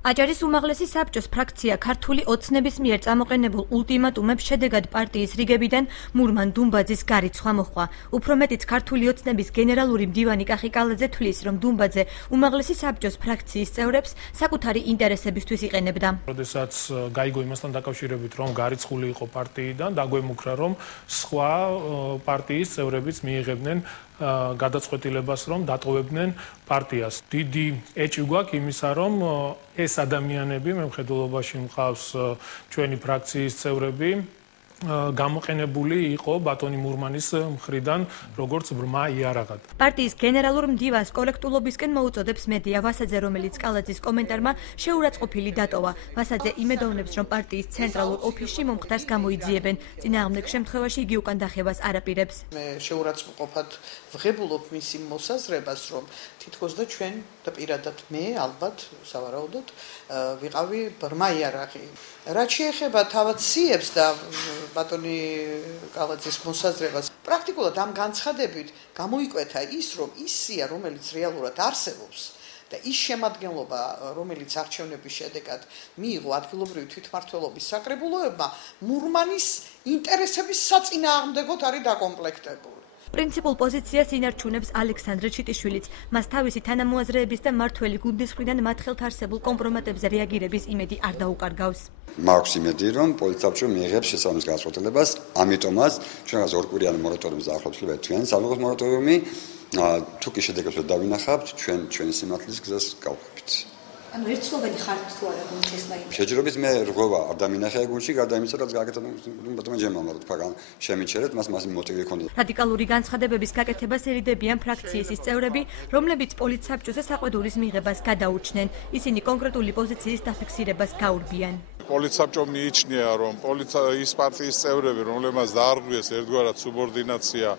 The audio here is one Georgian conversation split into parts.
აჭარის უმაღლესი საბჭოს ფრაქცია ქართული ოცნების მიერ წამოყენებულ ულტიმატუმებს შედეგად პარტიის რიგებიდან მურმან დუმბაძის გარიცხვა მოჰყვა. უფრო მეტიც ქართული ოცნების გენერალური მდივანი კახი კალაძე თვლის, რომ დუმბაძე უმაღლესი საბჭოს ფრაქციის წევრებს საკუთარი ინტერესებისთვის იყენებდა. როდესაც გაიგო იმასთან დაკავშირებით, რომ გარიცხული იყო პარტიიდან, დაგვემუქრა, რომ სხვა პარტიის წევრებიც მიიღებდნენ გადაწყვეტილებას, რომ დატოვებდნენ პარტიას. დიდი ეჭვი გვაქვს იმისა, რომ ეს ადამიანები მემხედველობაში მყავს ჩვენი ფრაქციის წევრები გამოყენებული იყო ბატონი მურმანის მხრიდან როგორც ბრმა იარაღად. პარტიის გენერალურ მდივანს კოლექტულობისკენ მოუწოდებს მედია ვასაძე, რომელიც კალაძის კომენტარმა შეურაცხყოფილი დატოვა. ვასაძე იმედოვნებს, რომ პარტიის ცენტრალურ ოფისში მომხდარს გამოიძიებენ. წინააღმდეგ შემთხვევაში იგი უკან დახევას არ აპირებს. მე შეურაცხყოფად ვღებულობ მისი მოსაზრებას, რომ თითქოს და ჩვენ და პირადად მე ალბათ სავარაუდოდ ვიყავი ბრმა იარაღი. რაც შეეხება თავად სიებს და ბატონი კალაძის მოსაზრებას, პრაქტიკულად ამ განცხადებით გამოიკვეთა ის, რომ ის სია, რომელიც რეალურად არსებობს და ის შემადგენლობა, რომელიც არჩევნების შედეგად მიიღო ადგილობრივი თვითმმართველობის საკრებულოებმა, მურმანის ინტერესების საწინააღმდეგოდ არის დაკომპლექტებული. პრინციპულ პოზიციას ინარჩუნებს ალექსანდრე ჩიტიშვილიც. მას თავისი თანამოაზრეების და მმართველი გუნდის მხრიდან მათ ხელთ არსებულ კომპრომატებზე რეაგირების იმედი არ დაუკარგავს. მაქვს იმედი, რომ პოლიცსაბჭო მიიღებს შესაბამის განცხადებას, ამიტომაც ჩვენ ორკვირიანი მორატორიუმის დაახლოებით თქვენ სამოხოს მორატორიუმი თუ კი შედეგებს დავინახავთ, ჩვენი სიმართლის გზას გავყვებით. ანუ ერთსვიანი ხართ თუ არა გუნდის ლაიმ. შეჯერობით მე რღვევა არ დამინახე გუნდში, გარდა იმისა, რაც გააკეთა ბატონმა ჯემალმა, რომ თქვა შემიჩერეთ, მას მოტივი ჰქონდა. რადიკალური განცხადებების გაკეთებას ერიდებიან ფრაქციის წევრები, რომლებიც პოლიცსაბჭოზე საყვედურის მიღებას გადაურჩნენ. ისინი კონკრეტული პოზიციის დაფიქსირებას გაურბიან. პოლიცსაბჭომ მიიჩნია, რომ ის პარტიის წევრები, რომლებმაც დაარღვიეს ერთგვარად სუბორდინაცია,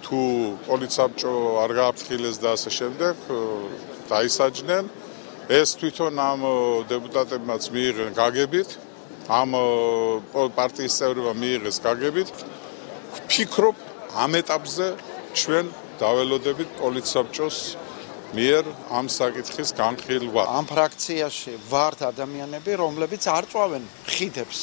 თუ პოლიცსაბჭო არ გააფრთხილეს და ასე შემდეგ, დაისაჯნენ. ეს თვითონ ამ დეპუტატებმაც მიიღეს გაგებით, ამ პარტიის წევრებმა მიიღეს გაგებით. ვფიქრობ, ამ ეტაპზე ჩვენ დაველოდებით პოლიცსაბჭოს მიერ ამ საკითხის განხილვა. ამ ფრაქციაში ვართ ადამიანები, რომლებიც არ წვავენ ხიდებს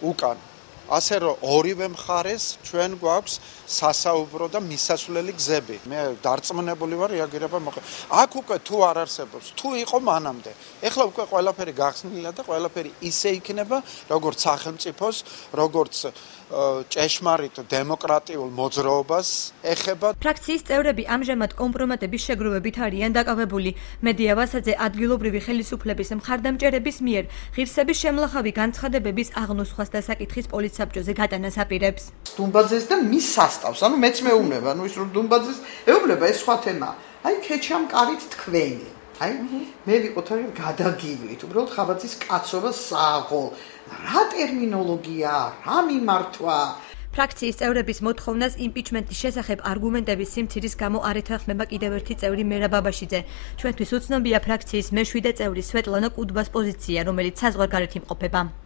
უკან. ასე რომ ორივე მხარეს ჩვენ გვაქვს სასაუბრო და მისასვლელი გზები. მე დარწმუნებული ვარ რეაგირება მოხდა. აქ უკვე თუ არ არსებობს, თუ იყო მანამდე. ეხლა უკვე ყველაფერი გახსნილია და ყველაფერი ისე იქნება, როგორც სახელმწიფოს, როგორც ჭეშმარიტ დემოკრატიულ მოძრაობას ეხება. ფრაქციის წევრები ამჟამად კომპრომატების შეგროვებით არიან დაკავებული. მედია ვასაძე ადგილობრივი ხელისუფლების მხარდამჭერების მიერ ღირსების შემლახავი განცხადებების აღნოსხვას და საკითხის საბჭოზე გატანას აპირებს. დუმბაძეს და მის სასტავს, ანუ მეც მეუბნება, ანუ ის რომ დუმბაძეს ეუბნება, ეს სხვა თემა. აი ქეჩამ კარით თქვენი. აი მე ვიყოთ გადაგივლით, უბრალოდ ხაბაძის კაცობა სააღო. რა ტერმინოლოგია, რა მიმართვა. ფრაქციის წევრების მოთხოვნას იმპიჩმენტის შესახებ არგუმენტების სიმცირის გამო არ ეთანხმება კიდევ ერთი წევრი მერაბ აბაშიძე. ჩვენთვის უცნობია ფრაქციის მეშვიდე წევრი სვეტლანა კუდბას პოზიცია, რომელიც საზღვარგარეთ იმყოფება.